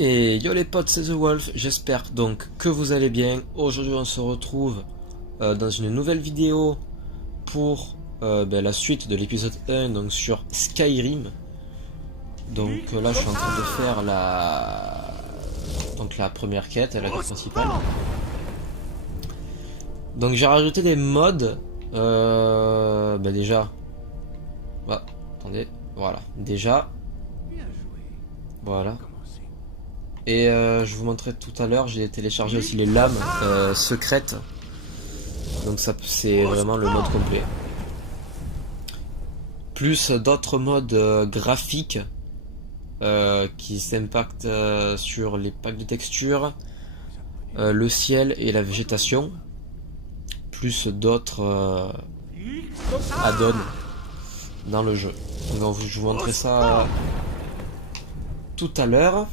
Et yo les potes, c'est The Wolf, j'espère donc que vous allez bien. Aujourd'hui on se retrouve dans une nouvelle vidéo pour la suite de l'épisode 1 donc sur Skyrim. Donc là je suis en train de faire la première quête, la quête principale. Donc j'ai rajouté des mods. Déjà. Ah, attendez, voilà. Déjà. Voilà. Et je vous montrerai tout à l'heure, j'ai téléchargé aussi les lames secrètes. Donc ça c'est vraiment le mode complet. Plus d'autres modes graphiques qui s'impactent sur les packs de textures, le ciel et la végétation. Plus d'autres add-ons dans le jeu. Donc je vous montrerai ça tout à l'heure.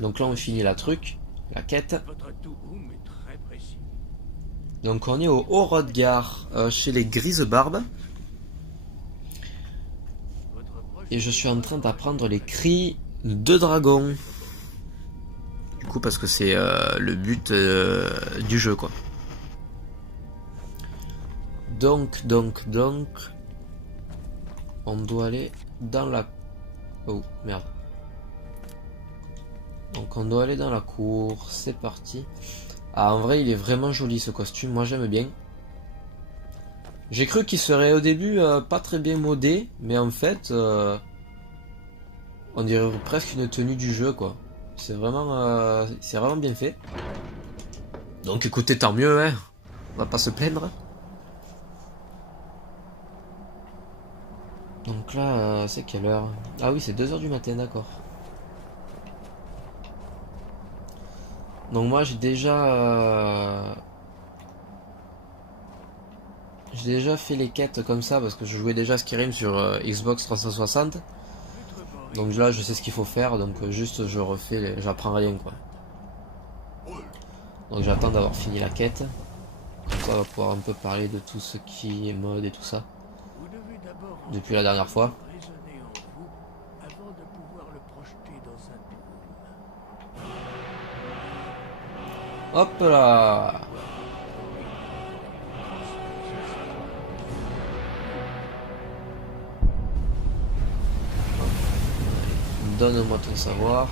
Donc là on finit la quête. Donc on est au Haut-Rodgar chez les Grisebarbes. Et je suis en train d'apprendre les cris de dragon. Du coup parce que c'est le but du jeu quoi. Donc on doit aller dans la... Oh merde. Donc on doit aller dans la cour, c'est parti. Ah en vrai il est vraiment joli ce costume, moi j'aime bien. J'ai cru qu'il serait au début pas très bien modé, mais en fait on dirait presque une tenue du jeu quoi. C'est vraiment bien fait. Donc écoutez, tant mieux hein, on va pas se plaindre. Donc là c'est quelle heure? Ah oui c'est 2 h du matin, d'accord. Donc moi j'ai déjà fait les quêtes comme ça parce que je jouais déjà Skyrim sur Xbox 360. Donc là je sais ce qu'il faut faire, donc juste je refais, j'apprends rien quoi. Donc j'attends d'avoir fini la quête. Comme ça on va pouvoir un peu parler de tout ce qui est mode et tout ça. Depuis la dernière fois. Hop là. Donne-moi ton savoir.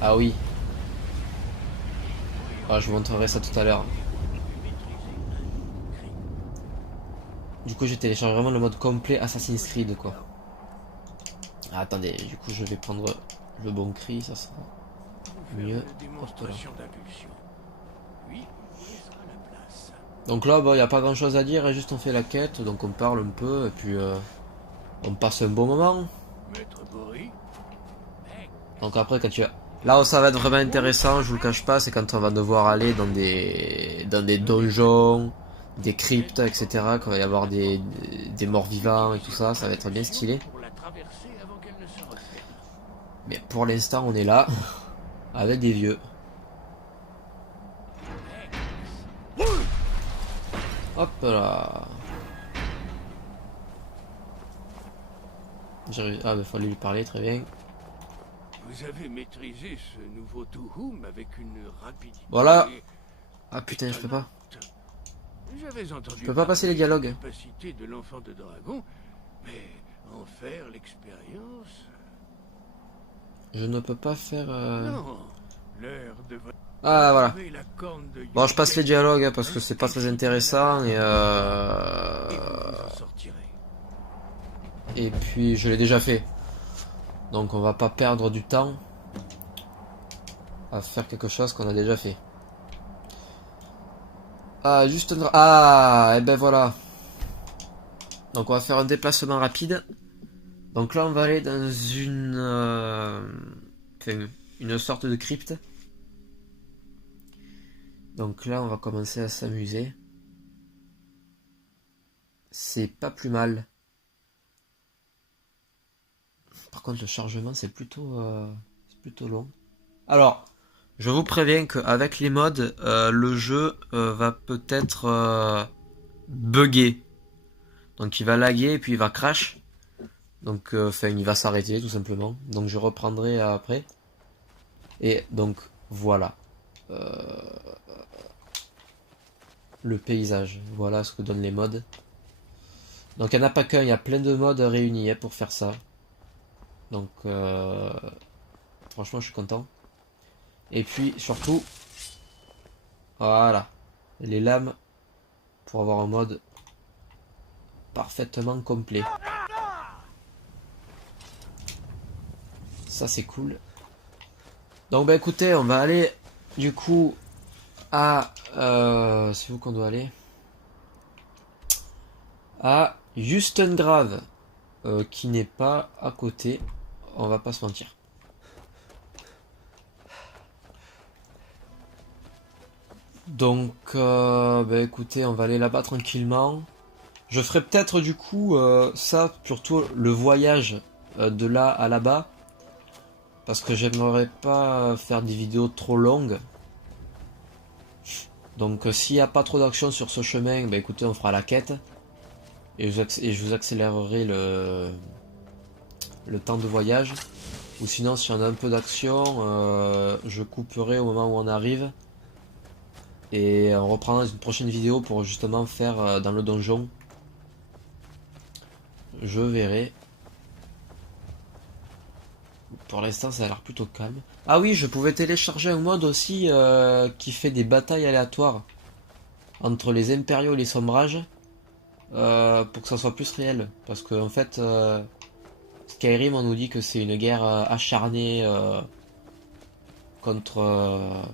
Ah oui. Ah, je vous montrerai ça tout à l'heure. Du coup j'ai téléchargé vraiment le mode complet Assassin's Creed quoi. Ah, attendez, du coup je vais prendre le bon cri, ça sera mieux. Donc là il n'y a pas grand chose à dire, juste on fait la quête, donc on parle un peu et puis on passe un bon moment. Donc après quand tu vas... Là où ça va être vraiment intéressant, je vous le cache pas, c'est quand on va devoir aller dans des donjons, des cryptes, etc. Quand il va y avoir des morts vivants et tout ça, ça va être bien stylé. Mais pour l'instant on est là, avec des vieux. Hop là. Ah mais fallait lui parler, très bien. Vous avez maîtrisé ce nouveau Tuhum avec une rapidité. Voilà. Ah putain, je peux pas. J'avais entendu Je peux pas passer les dialogues. Capacité de l'enfant de dragon, mais en faire l'expérience. Je ne peux pas faire. Non, l'heure de votre... Ah voilà. La corne de Bon, je passe les dialogues hein, parce que c'est pas très intéressant et vous en sortirez. Et puis je l'ai déjà fait. Donc on va pas perdre du temps à faire quelque chose qu'on a déjà fait. Ah, juste un... Ah, et ben voilà. Donc on va faire un déplacement rapide. Donc là on va aller dans une sorte de crypte. Donc là on va commencer à s'amuser. C'est pas plus mal. Par contre le chargement c'est plutôt long. Alors, je vous préviens qu'avec les mods, le jeu va peut-être bugger. Donc il va laguer et puis il va crash. Donc, enfin, il va s'arrêter tout simplement. Donc, je reprendrai après. Et donc, voilà. Le paysage. Voilà ce que donnent les mods. Donc, il n'y en a pas qu'un, il y a plein de mods réunis pour faire ça. Donc, franchement, je suis content. Et puis, surtout, voilà. Les lames pour avoir un mode parfaitement complet. Ça, c'est cool. Donc, bah écoutez, on va aller du coup à. C'est où qu'on doit aller? À Houston Grave, qui n'est pas à côté. On va pas se mentir. Donc, bah écoutez, on va aller là-bas tranquillement. Je ferai peut-être du coup ça, surtout le voyage de là à là-bas. Parce que j'aimerais pas faire des vidéos trop longues. Donc s'il n'y a pas trop d'action sur ce chemin, bah écoutez, on fera la quête. Et je vous accélérerai le temps de voyage. Ou sinon, si on a un peu d'action, je couperai au moment où on arrive. Et on reprendra une prochaine vidéo pour justement faire dans le donjon. Je verrai. Pour l'instant, ça a l'air plutôt calme. Ah oui, je pouvais télécharger un mode aussi qui fait des batailles aléatoires entre les impériaux et les sombrages pour que ça soit plus réel. Parce que en fait, Skyrim, on nous dit que c'est une guerre acharnée contre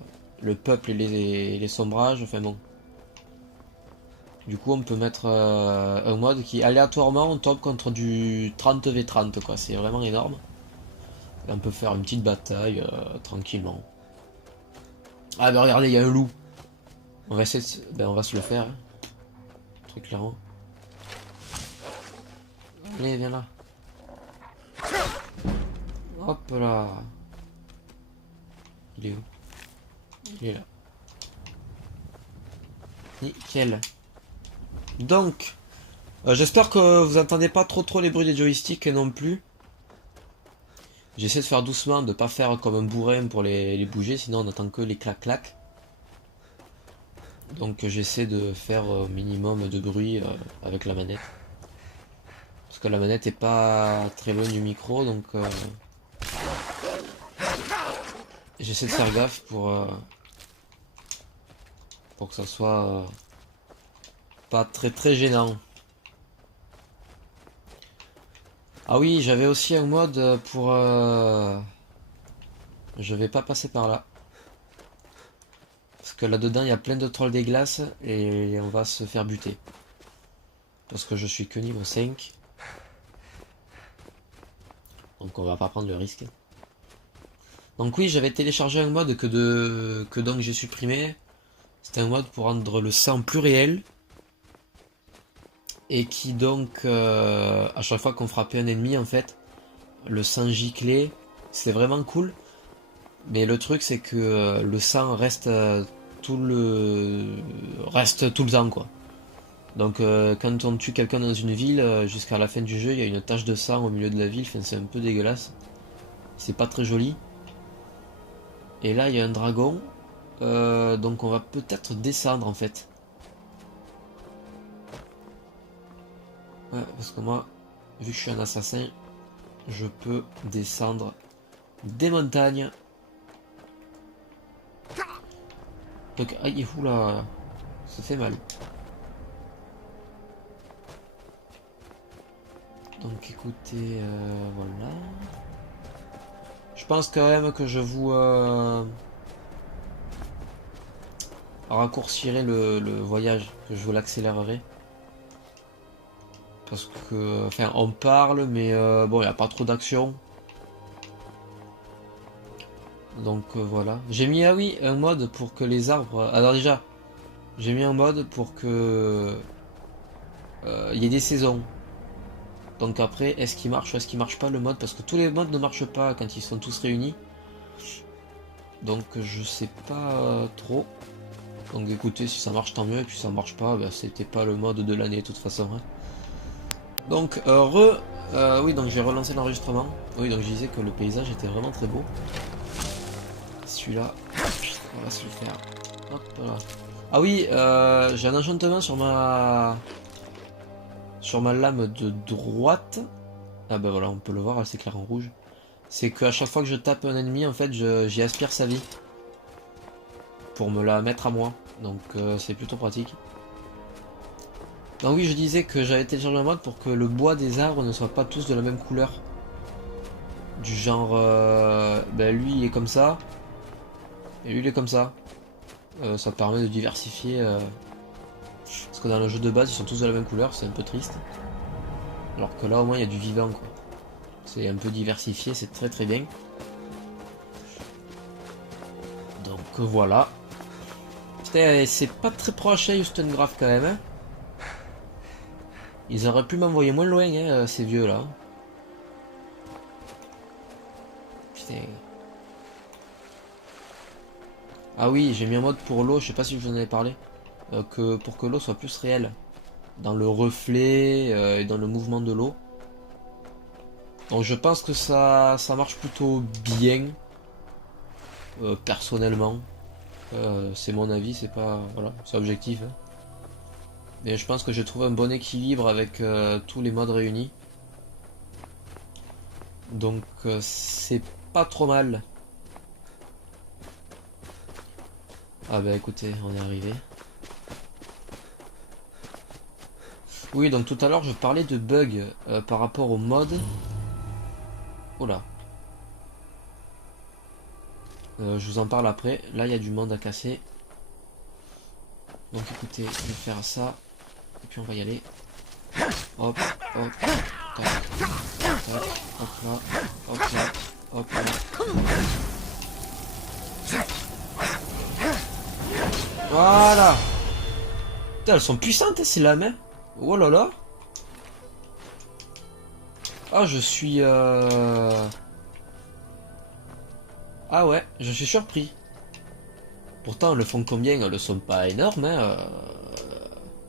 le peuple et les sombrages. Enfin bon. Du coup, on peut mettre un mode qui aléatoirement on tombe contre du 30v30 quoi. C'est vraiment énorme. Et on peut faire une petite bataille tranquillement. Ah bah regardez, il y a un loup. On va essayer de... Ben, on va se le faire. Hein. Très clairement. Allez, viens là. Hop là. Il est où? Il est là. Nickel. Donc, j'espère que vous entendez pas trop les bruits des joysticks non plus. J'essaie de faire doucement, de pas faire comme un bourrin pour les bouger, sinon on n'entend que les clac-clac. Donc j'essaie de faire au minimum de bruit avec la manette. Parce que la manette est pas très loin du micro, donc j'essaie de faire gaffe pour que ça soit pas très gênant. Ah oui, j'avais aussi un mode pour... Je vais pas passer par là. Parce que là-dedans, il y a plein de trolls des glaces et on va se faire buter. Parce que je suis que niveau 5. Donc on va pas prendre le risque. Donc oui, j'avais téléchargé un mode que donc j'ai supprimé. C'était un mode pour rendre le sang plus réel. Et qui donc, à chaque fois qu'on frappait un ennemi, en fait, le sang giclait. C'était vraiment cool. Mais le truc, c'est que le sang reste tout le temps, quoi. Donc quand on tue quelqu'un dans une ville, jusqu'à la fin du jeu, il y a une tache de sang au milieu de la ville. Enfin, c'est un peu dégueulasse. C'est pas très joli. Et là, il y a un dragon. Donc on va peut-être descendre, en fait. Ouais, parce que moi, vu que je suis un assassin, je peux descendre des montagnes. Donc, aïe, oula, ça fait mal. Donc écoutez, voilà. Je pense quand même que je vous raccourcirai le voyage, que je vous l'accélérerai. Parce que, enfin, on parle, mais bon, il n'y a pas trop d'action. Donc voilà. J'ai mis, ah oui, un mode pour que les arbres... Alors déjà, j'ai mis un mode pour que... il y ait des saisons. Donc après, est-ce qu'il marche ou est-ce qu'il marche pas le mode? Parce que tous les modes ne marchent pas quand ils sont tous réunis. Donc je sais pas trop. Donc écoutez, si ça marche tant mieux, et puis si ça marche pas, ben, c'était pas le mode de l'année de toute façon. Hein. Donc Oui, donc j'ai relancé l'enregistrement. Oui, donc je disais que le paysage était vraiment très beau. Celui-là, on va se le faire. Hop là. Ah oui, j'ai un enchantement sur ma lame de droite. Ah bah voilà, on peut le voir, elle s'éclaire en rouge. C'est qu'à chaque fois que je tape un ennemi, en fait, j'y aspire sa vie. Pour me la mettre à moi. Donc c'est plutôt pratique. Donc oui, je disais que j'avais téléchargé un mode pour que le bois des arbres ne soit pas tous de la même couleur. Du genre, ben lui il est comme ça, et lui il est comme ça. Ça permet de diversifier. Parce que dans le jeu de base ils sont tous de la même couleur, c'est un peu triste. Alors que là au moins il y a du vivant quoi. C'est un peu diversifié, c'est très très bien. Donc voilà. Putain, c'est pas très proche à Houston Graph quand même. Hein. Ils auraient pu m'envoyer moins loin, hein, ces vieux là. Putain. Ah oui, j'ai mis un mode pour l'eau, je sais pas si je vous en avais parlé. Pour que l'eau soit plus réelle. Dans le reflet et dans le mouvement de l'eau. Donc je pense que ça marche plutôt bien. Personnellement. C'est mon avis, c'est pas. Voilà, c'est objectif. Hein. Mais je pense que j'ai trouvé un bon équilibre avec tous les modes réunis. Donc c'est pas trop mal. Ah bah écoutez, on est arrivé. Oui, donc tout à l'heure je parlais de bugs par rapport au mode. Oula. Je vous en parle après. Là il y a du monde à casser. Donc écoutez, je vais faire ça. Et puis on va y aller. Hop, hop, tac, tac, hop là, hop là, hop là. Voilà. Putain, elles sont puissantes hein, ces lames. Hein. Oh là là. Ah, je suis... Ah ouais, je suis surpris. Pourtant, le font combien? Elles ne sont pas énormes. Hein.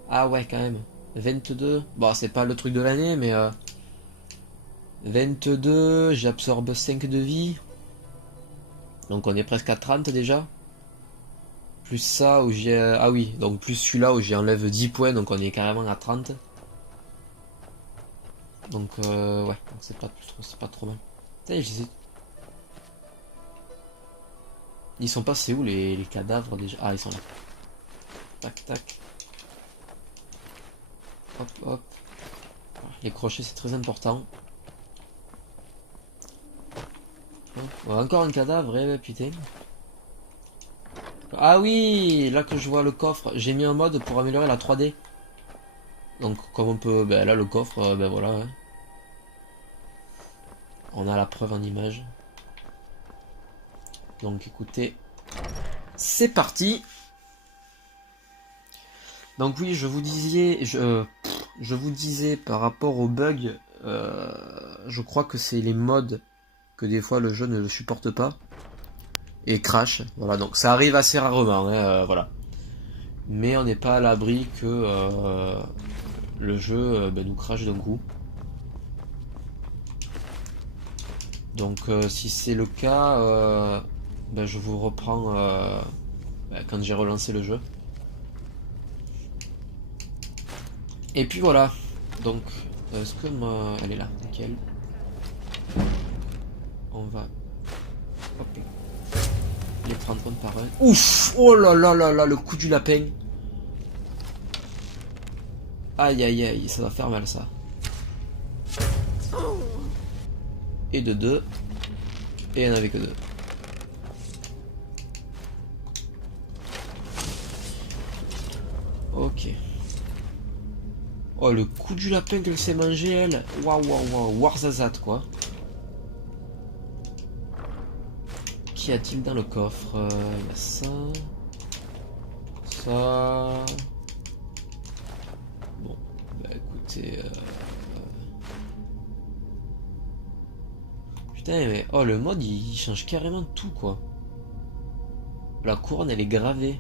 Ah ouais, quand même. 22. Bon, c'est pas le truc de l'année, mais... 22, j'absorbe 5 de vie. Donc on est presque à 30 déjà. Plus ça où j'ai... Ah oui, donc plus celui-là où j'y enlève 10 points, donc on est carrément à 30. Donc ouais, c'est pas trop mal. Putain, ils sont passés où les cadavres déjà? Ah, ils sont là. Tac, tac. Hop, hop. Les crochets, c'est très important. Hop. Ouais, encore un cadavre, eh, putain. Ah oui, là que je vois le coffre, j'ai mis un mode pour améliorer la 3D. Donc comme on peut, ben là le coffre, ben voilà. Hein. On a la preuve en image. Donc écoutez, c'est parti. Donc oui, je vous disais par rapport aux bugs, je crois que c'est les mods que des fois le jeu ne le supporte pas et crash. Voilà, donc ça arrive assez rarement, hein, voilà. Mais on n'est pas à l'abri que le jeu ben, nous crache d'un coup. Donc si c'est le cas, ben, je vous reprends ben, quand j'ai relancé le jeu. Et puis voilà. Donc, est-ce que moi... Elle est là, nickel. On va... Hop. Les prendre un par un. Ouf. Oh là là là là, le coup du lapin. Aïe aïe aïe, ça va faire mal ça. Et de deux. Et il n'y en avait que deux. Ok. Oh, le coup du lapin qu'elle s'est mangé, elle. Waouh, waouh, waouh. Warzazat, quoi. Qu'y a-t-il dans le coffre? Il y a ça. Ça. Bon, bah écoutez. Putain, mais. Oh, le mode, il change carrément tout, quoi. La couronne, elle est gravée.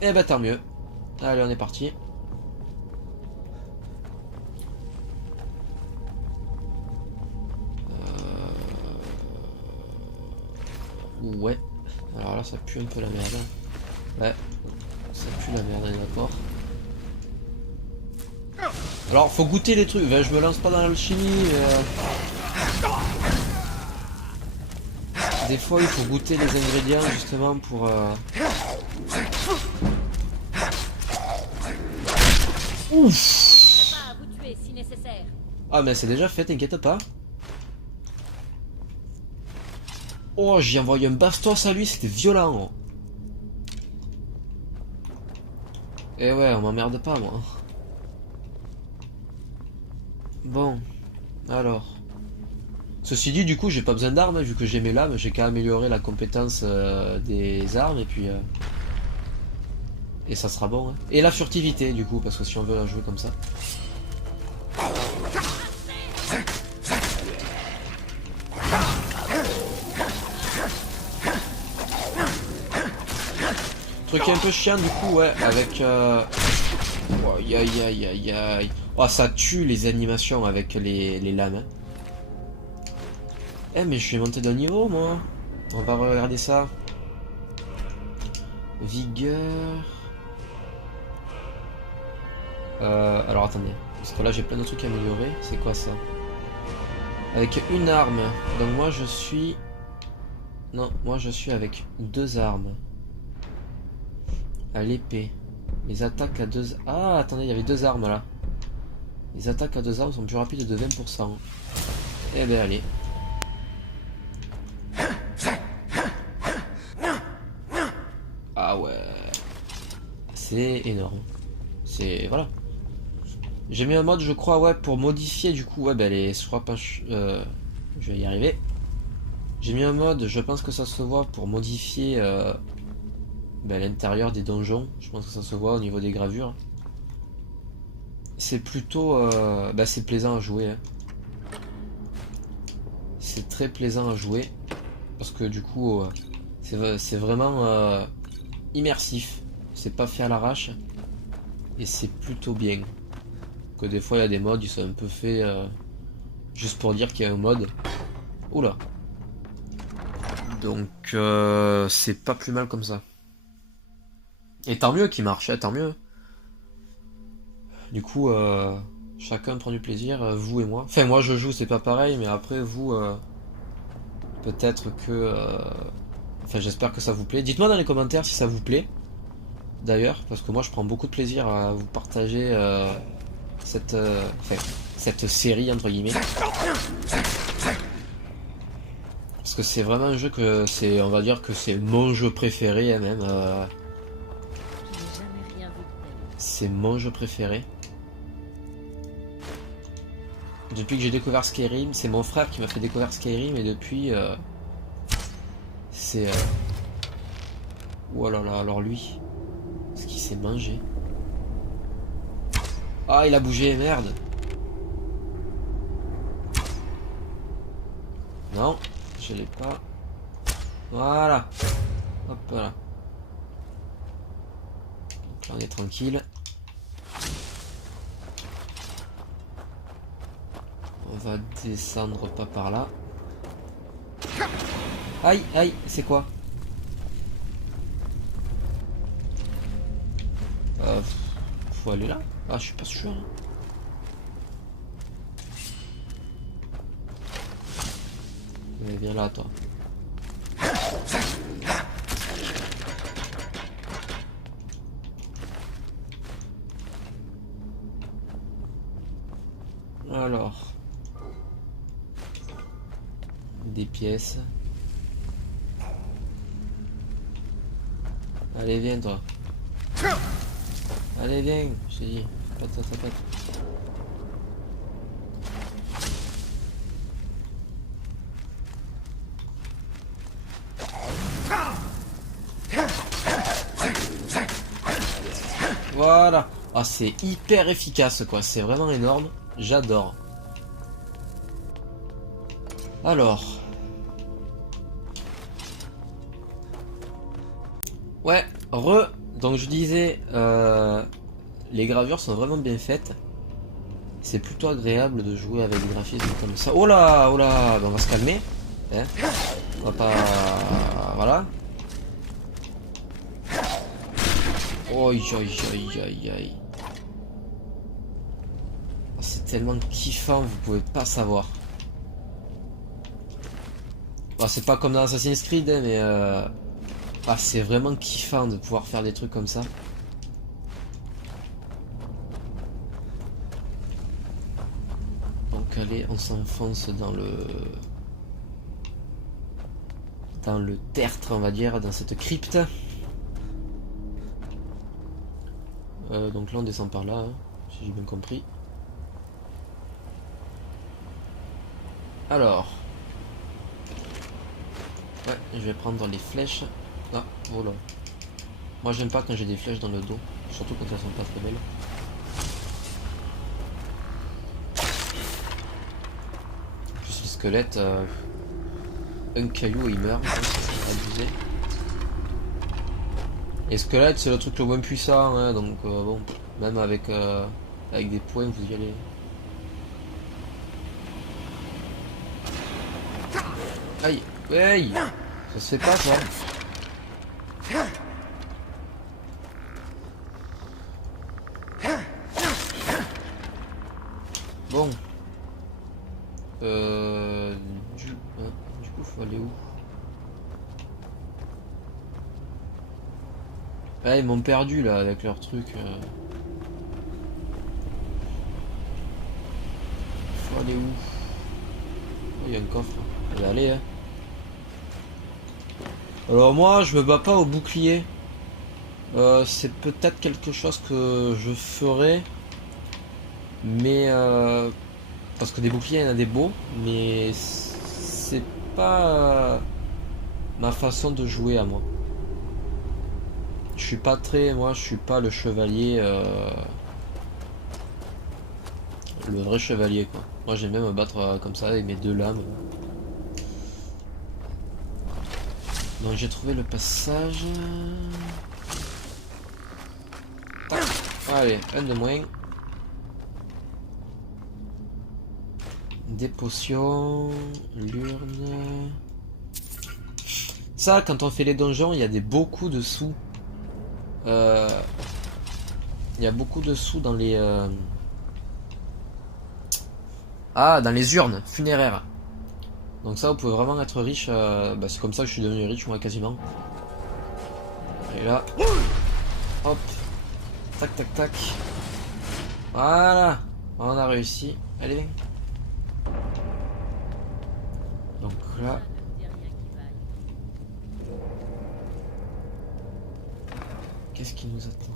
Eh bah, tant mieux. Allez, on est parti. coup, ouais. Alors là, ça pue un peu la merde. Ouais, ça pue la merde, on est d'accord. Alors, faut goûter les trucs. Ben, je me lance pas dans l'alchimie. Des fois, il faut goûter les ingrédients justement pour. Ouf. Ah, mais c'est déjà fait, t'inquiète pas. Oh, j'ai envoyé un bastos à lui, c'était violent. Eh ouais, on m'emmerde pas, moi. Bon, alors. Ceci dit, du coup, j'ai pas besoin d'armes, vu que j'ai mes lames, j'ai qu'à améliorer la compétence des armes, et puis... et ça sera bon. Hein. Et la furtivité, du coup, parce que si on veut la jouer comme ça. Truc un peu chiant, du coup, ouais, avec... Oh, aïe aïe aïe aïe aïe. Oh, ça tue les animations avec les lames. Hein. Eh, mais je suis monté d'un niveau, moi. On va regarder ça. Vigueur... alors attendez, parce que là j'ai plein de trucs à améliorer. C'est quoi ça? Avec une arme. Donc moi je suis... Non, moi je suis avec 2 armes. À l'épée. Les attaques à 2... Ah, attendez, il y avait 2 armes là. Les attaques à 2 armes sont plus rapides de 20%. Eh ben allez. Ah ouais. C'est énorme. C'est... Voilà. J'ai mis un mode, je crois, ouais, pour modifier du coup, ouais, ben les swap, je vais y arriver. J'ai mis un mode, je pense que ça se voit pour modifier ben, l'intérieur des donjons. Je pense que ça se voit au niveau des gravures. C'est plutôt, ben, c'est plaisant à jouer. Hein. C'est très plaisant à jouer parce que du coup, c'est vraiment immersif. C'est pas fait à l'arrache et c'est plutôt bien. Que des fois il y a des modes, ils sont un peu faits juste pour dire qu'il y a un mode. Oula. Donc c'est pas plus mal comme ça. Et tant mieux qu'il marche, hein, tant mieux. Du coup, chacun prend du plaisir, vous et moi. Enfin moi je joue, c'est pas pareil, mais après vous, peut-être que... Enfin j'espère que ça vous plaît. Dites-moi dans les commentaires si ça vous plaît. D'ailleurs, parce que moi je prends beaucoup de plaisir à vous partager cette série entre guillemets. Parce que c'est vraiment un jeu que c'est, on va dire que c'est mon jeu préféré hein, même. C'est mon jeu préféré. Depuis que j'ai découvert Skyrim, c'est mon frère qui m'a fait découvrir Skyrim et depuis c'est... Oh là là, alors lui, ce qu'il s'est mangé. Ah, il a bougé, merde. Non, je l'ai pas. Voilà. Hop là. Donc là on est tranquille. On va descendre pas par là. Aïe, aïe, c'est quoi? Faut aller là? Ah, je suis pas sûr. Mais viens là, toi. Alors. Des pièces. Allez, viens, toi. Allez, viens, je t'ai dit. Pas de ça pète. Voilà. Ah, c'est hyper efficace, quoi. C'est vraiment énorme. J'adore. Alors. Ouais, donc je disais, les gravures sont vraiment bien faites. C'est plutôt agréable de jouer avec des graphismes comme ça. Oh là, ben on va se calmer. Hein, on va pas... Voilà. Aïe aïe aïe aïe aïe. C'est tellement kiffant, vous pouvez pas savoir. Bon, c'est pas comme dans Assassin's Creed, hein, mais c'est vraiment kiffant de pouvoir faire des trucs comme ça. Donc allez, on s'enfonce dans le tertre, on va dire, dans cette crypte. Donc là on descend par là, hein, si j'ai bien compris. Alors, ouais, je vais prendre les flèches. Ah, voilà. Moi j'aime pas quand j'ai des flèches dans le dos, surtout quand elles sont pas très belles. En plus le squelette, un caillou et il meurt, c'est abusé. Et squelette c'est le truc le moins puissant, hein, donc bon, même avec des points vous y allez. Aïe, aïe, ça se fait pas ça. Bon. Du coup, faut aller où? Ah, ils m'ont perdu là avec leur truc. Faut aller où? Oh, il y a un coffre. Allez, allez, hein. Alors moi, je me bats pas au bouclier. C'est peut-être quelque chose que je ferai. Mais parce que des boucliers, il y en a des beaux. Mais c'est pas ma façon de jouer à moi. Je suis pas très... Moi, je suis pas le chevalier... le vrai chevalier, quoi. Moi, j'aime bien me battre comme ça, avec mes deux lames. Donc j'ai trouvé le passage. Tac. Allez, un de moins. Des potions, l'urne. Ça, quand on fait les donjons, il y a beaucoup de sous. Il y a beaucoup de sous dans les... dans les urnes funéraires. Donc ça, vous pouvez vraiment être riche. C'est comme ça que je suis devenu riche, moi, quasiment. Et là, hop, tac, tac, tac. Voilà, on a réussi. Allez, viens. Donc là, qu'est-ce qui nous attend?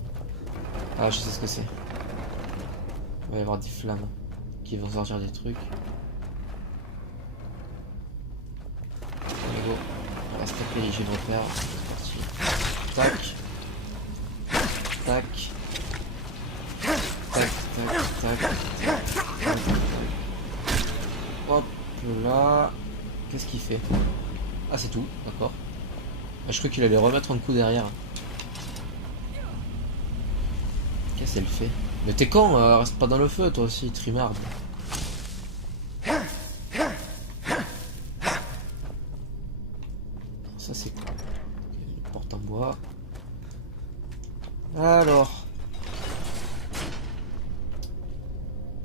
Ah, je sais ce que c'est. Il va y avoir des flammes qui vont sortir des trucs. Allez, go. On va se taper les jets de repère. C'est parti. Tac. Tac. Tac, tac, tac. Hop là. Qu'est-ce qu'il fait? Ah, c'est tout, d'accord. Je crois qu'il allait remettre un coup derrière. Qu'est-ce qu'elle fait? Mais t'es con, reste pas dans le feu toi aussi, trimarde. Ça c'est quoi? Une porte en bois. Alors.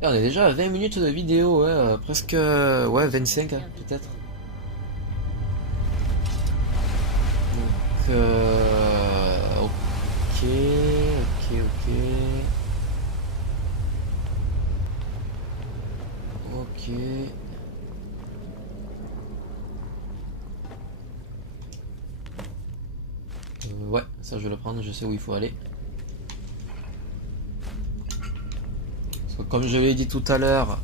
Et on est déjà à 20 minutes de vidéo, ouais, presque... ouais, 25 hein, peut-être. Donc... ok, ok, ok. Ok. Ouais, ça je vais le prendre, je sais où il faut aller. Parce que comme je l'ai dit tout à l'heure,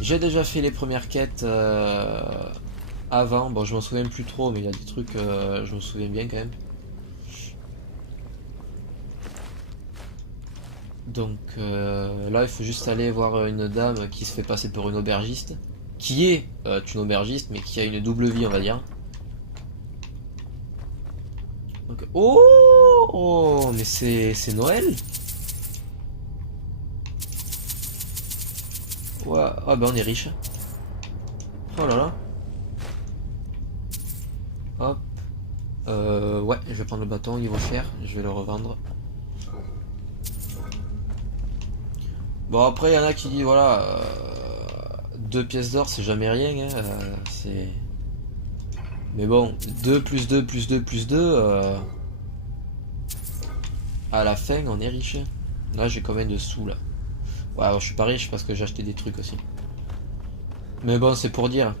j'ai déjà fait les premières quêtes avant. Bon, je m'en souviens plus trop, mais il y a des trucs, je me souviens bien quand même. Donc là, il faut juste aller voir une dame qui se fait passer pour une aubergiste. Qui est une aubergiste, mais qui a une double vie, on va dire. Donc, oh, mais c'est Noël. Ouais, ah bah on est riche. Oh là là. Hop, Ouais, je vais prendre le bâton, il vaut cher, je vais le revendre. Bon, après, il y en a qui disent, voilà, 2 pièces d'or, c'est jamais rien, hein, c'est... Mais bon, 2 plus 2 plus 2 plus 2, à la fin, on est riche. Là, j'ai combien de sous, là? Ouais, alors, je suis pas riche parce que j'ai acheté des trucs aussi. Mais bon, c'est pour dire,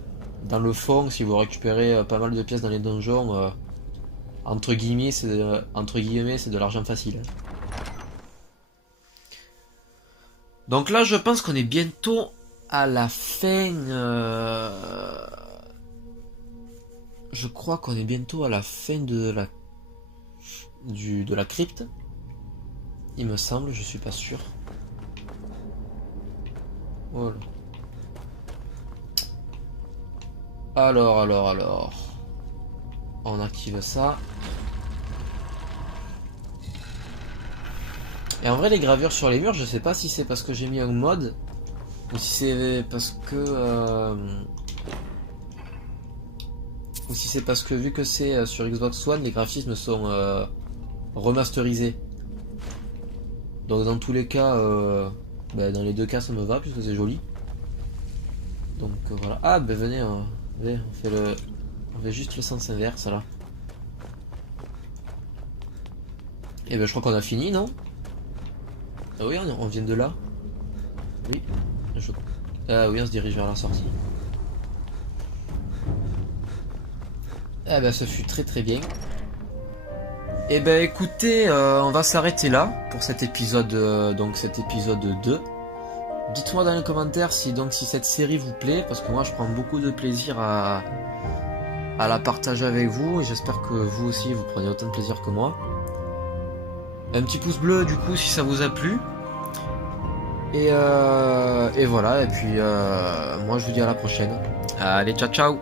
dans le fond, si vous récupérez pas mal de pièces dans les donjons, entre guillemets, c'est de l'argent facile. Donc là, je pense qu'on est bientôt à la fin. Je crois qu'on est bientôt à la fin de la crypte. Il me semble, je suis pas sûr. Voilà. Alors. On active ça. Et en vrai, les gravures sur les murs, je sais pas si c'est parce que j'ai mis un mode ou si c'est parce que vu que c'est sur Xbox One, les graphismes sont remasterisés. Donc dans tous les cas, dans les deux cas, ça me va puisque c'est joli. Donc voilà. Ah ben venez, on fait juste le sens inverse là. Et ben je crois qu'on a fini, non? Ah oui, on vient de là. Oui. Ah oui, on se dirige vers la sortie. Ah ben, ce fut très très bien. Et ben écoutez, on va s'arrêter là pour cet épisode, cet épisode 2. Dites-moi dans les commentaires si cette série vous plaît, parce que moi je prends beaucoup de plaisir à la partager avec vous, et j'espère que vous aussi vous prenez autant de plaisir que moi. Un petit pouce bleu du coup si ça vous a plu. Et voilà, et puis moi je vous dis à la prochaine. Allez, ciao ciao.